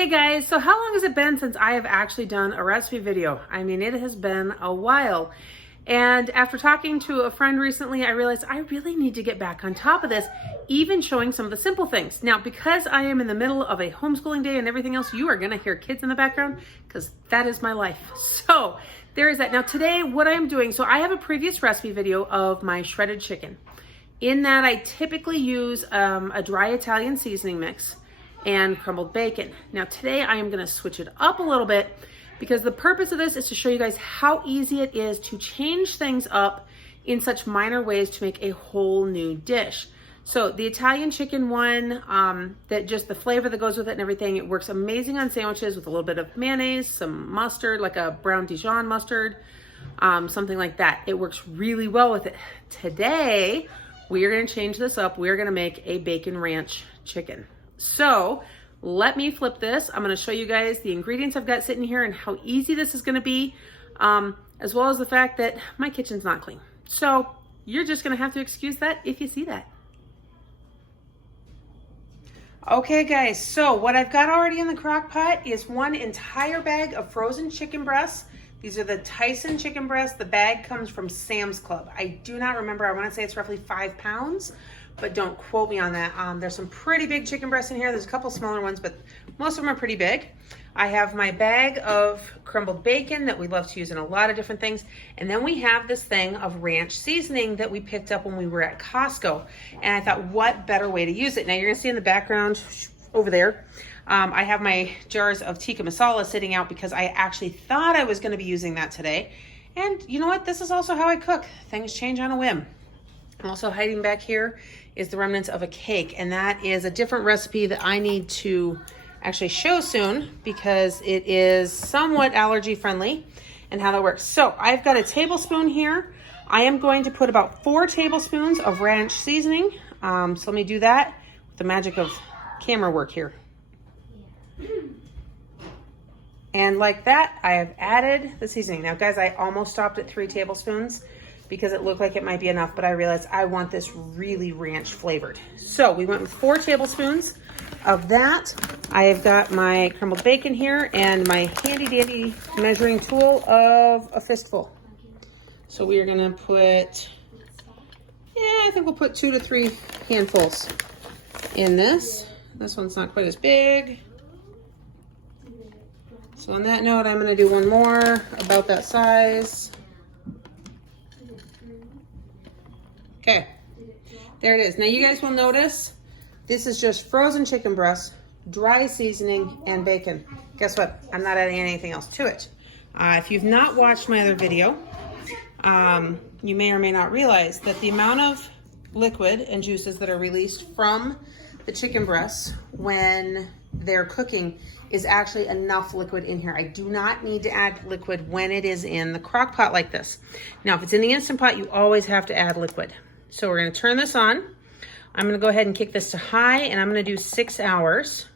Hey guys, so how long has it been since I have actually done a recipe video? I mean, it has been a while. And after talking to a friend recently, I realized I really need to get back on top of this, even showing some of the simple things. Now, because I am in the middle of a homeschooling day and everything else, you are gonna hear kids in the background because that is my life. So there is that. Now today, what I'm doing, so I have a previous recipe video of my shredded chicken. In that, I typically use a dry Italian seasoning mix and crumbled bacon. Now today I am gonna switch it up a little bit because the purpose of this is to show you guys how easy it is to change things up in such minor ways to make a whole new dish. So the Italian chicken one, that just the flavor that goes with it and everything, it works amazing on sandwiches with a little bit of mayonnaise, some mustard, like a brown Dijon mustard, something like that. It works really well with it. Today, we are gonna change this up. We are gonna make a bacon ranch chicken. So let me flip this. I'm gonna show you guys the ingredients I've got sitting here and how easy this is gonna be, as well as the fact that my kitchen's not clean. So you're just gonna have to excuse that if you see that. Okay guys, so what I've got already in the crock pot is one entire bag of frozen chicken breasts. These are the Tyson chicken breasts. The bag comes from Sam's Club. I do not remember, I wanna say it's roughly 5 pounds. But don't quote me on that. There's some pretty big chicken breasts in here. There's a couple smaller ones, but most of them are pretty big. I have my bag of crumbled bacon that we love to use in a lot of different things. And then we have this thing of ranch seasoning that we picked up when we were at Costco. And I thought, what better way to use it? Now you're gonna see in the background over there, I have my jars of tikka masala sitting out because I actually thought I was gonna be using that today. And you know what? This is also how I cook. Things change on a whim. Also hiding back here is the remnants of a cake, and that is a different recipe that I need to actually show soon because it is somewhat allergy friendly and how that works. So I've got a tablespoon here. I am going to put about 4 tablespoons of ranch seasoning. So let me do that with the magic of camera work here. And like that, I have added the seasoning. Now guys, I almost stopped at 3 tablespoons because it looked like it might be enough, but I realized I want this really ranch flavored. So we went with 4 tablespoons of that. I have got my crumbled bacon here and my handy dandy measuring tool of a fistful. So we are gonna put, I think we'll put 2 to 3 handfuls in this. This one's not quite as big. So on that note, I'm gonna do one more about that size. Okay, there it is. Now you guys will notice this is just frozen chicken breasts, dry seasoning, and bacon. Guess what? I'm not adding anything else to it. If you've not watched my other video, you may or may not realize that the amount of liquid and juices that are released from the chicken breasts when they're cooking is actually enough liquid in here. I do not need to add liquid when it is in the crock pot like this. Now, if it's in the Instant Pot, you always have to add liquid. So we're gonna turn this on. I'm gonna go ahead and kick this to high, and I'm gonna do 6 hours.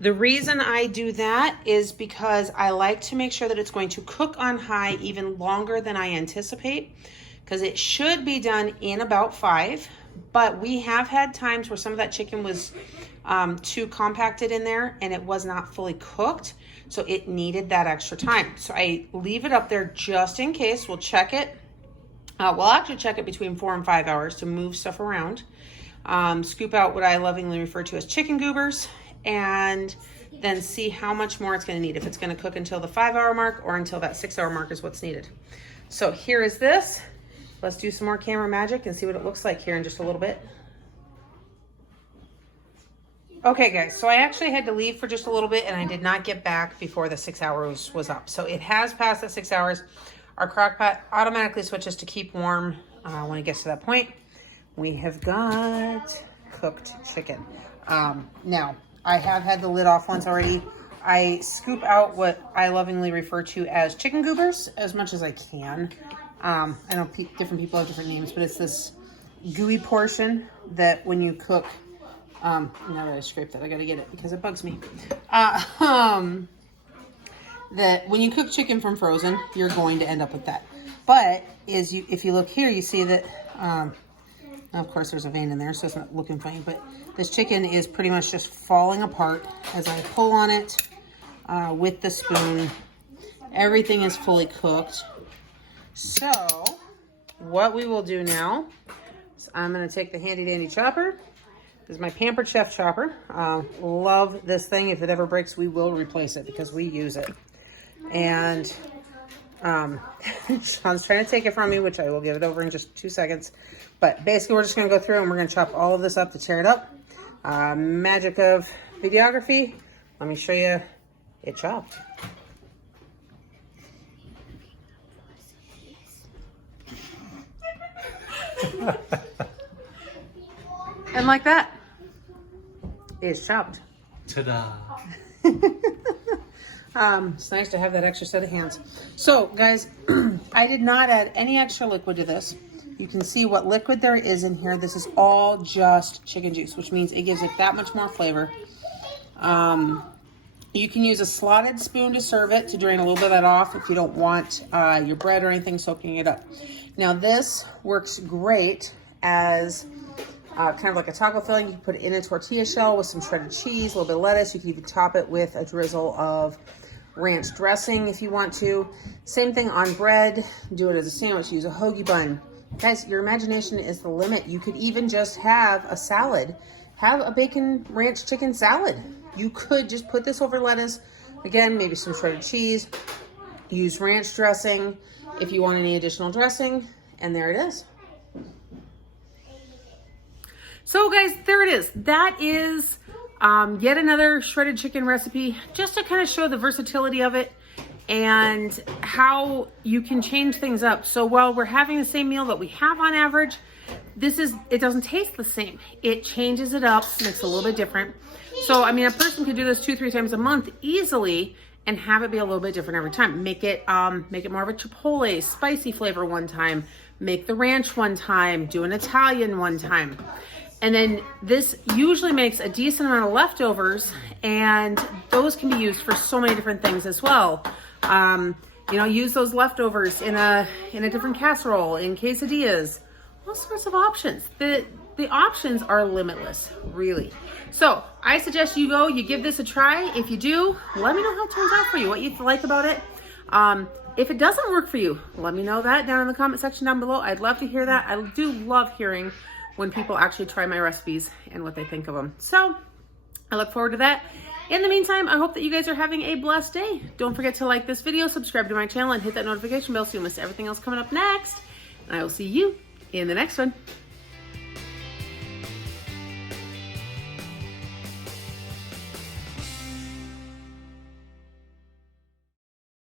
The reason I do that is because I like to make sure that it's going to cook on high even longer than I anticipate, because it should be done in about 5, but we have had times where some of that chicken was too compacted in there and it was not fully cooked, so it needed that extra time. So I leave it up there just in case. We'll check it. We'll actually check it between 4 and 5 hours to move stuff around. Scoop out what I lovingly refer to as chicken goobers, and then see how much more it's gonna need. If it's gonna cook until the 5-hour mark or until that 6-hour mark is what's needed. So here is this. Let's do some more camera magic and see what it looks like here in just a little bit. Okay guys, so I actually had to leave for just a little bit and I did not get back before the 6 hours was up. So it has passed the 6 hours. Our crock pot automatically switches to keep warm when it gets to that point. We have got cooked chicken. Now, I have had the lid off once already. I scoop out what I lovingly refer to as chicken goobers as much as I can. I know different people have different names, but it's this gooey portion that when you cook, now that I scraped that, I gotta get it because it bugs me. That when you cook chicken from frozen, you're going to end up with that. But if you look here, you see that, of course there's a vein in there, so it's not looking funny, but this chicken is pretty much just falling apart as I pull on it with the spoon. Everything is fully cooked. So what we will do now is I'm going to take the handy dandy chopper. This is my Pampered Chef chopper. Love this thing. If it ever breaks, we will replace it because we use it. And Sean's trying to take it from me, which I will give it over in just 2 seconds. But basically, we're just going to go through and we're going to chop all of this up to tear it up. Magic of videography. Let me show you it chopped. And like that, it's chopped. Ta-da! It's nice to have that extra set of hands. So, guys, I did not add any extra liquid to this. You can see what liquid there is in here. This is all just chicken juice, which means it gives it that much more flavor. You can use a slotted spoon to serve it to drain a little bit of that off if you don't want your bread or anything soaking it up. Now, this works great as kind of like a taco filling. You can put it in a tortilla shell with some shredded cheese, a little bit of lettuce. You can even top it with a drizzle of ranch dressing if you want to. Same thing on bread. Do it as a sandwich. Use a hoagie bun. Guys, your imagination is the limit. You could even just have a salad. Have a bacon ranch chicken salad. You could just put this over lettuce. Again, maybe some shredded cheese. Use ranch dressing if you want any additional dressing. And there it is. So guys, there it is. That is yet another shredded chicken recipe, just to kind of show the versatility of it and how you can change things up. So while we're having the same meal that we have on average, it doesn't taste the same. It changes it up, makes it a little bit different. So, I mean, a person could do this 2-3 times a month easily and have it be a little bit different every time. Make it more of a chipotle, spicy flavor one time. Make the ranch one time. Do an Italian one time. And then this usually makes a decent amount of leftovers, and those can be used for so many different things as well. You know, use those leftovers in a different casserole, in quesadillas, all sorts of options. The options are limitless, really. So I suggest you give this a try. If you do, let me know how it turns out for you, what you like about it. If it doesn't work for you, let me know that down in the comment section down below. I'd love to hear that. I do love hearing when people actually try my recipes and what they think of them. So I look forward to that. In the meantime, I hope that you guys are having a blessed day. Don't forget to like this video, subscribe to my channel, and hit that notification bell so you don't miss everything else coming up next. And I will see you in the next one.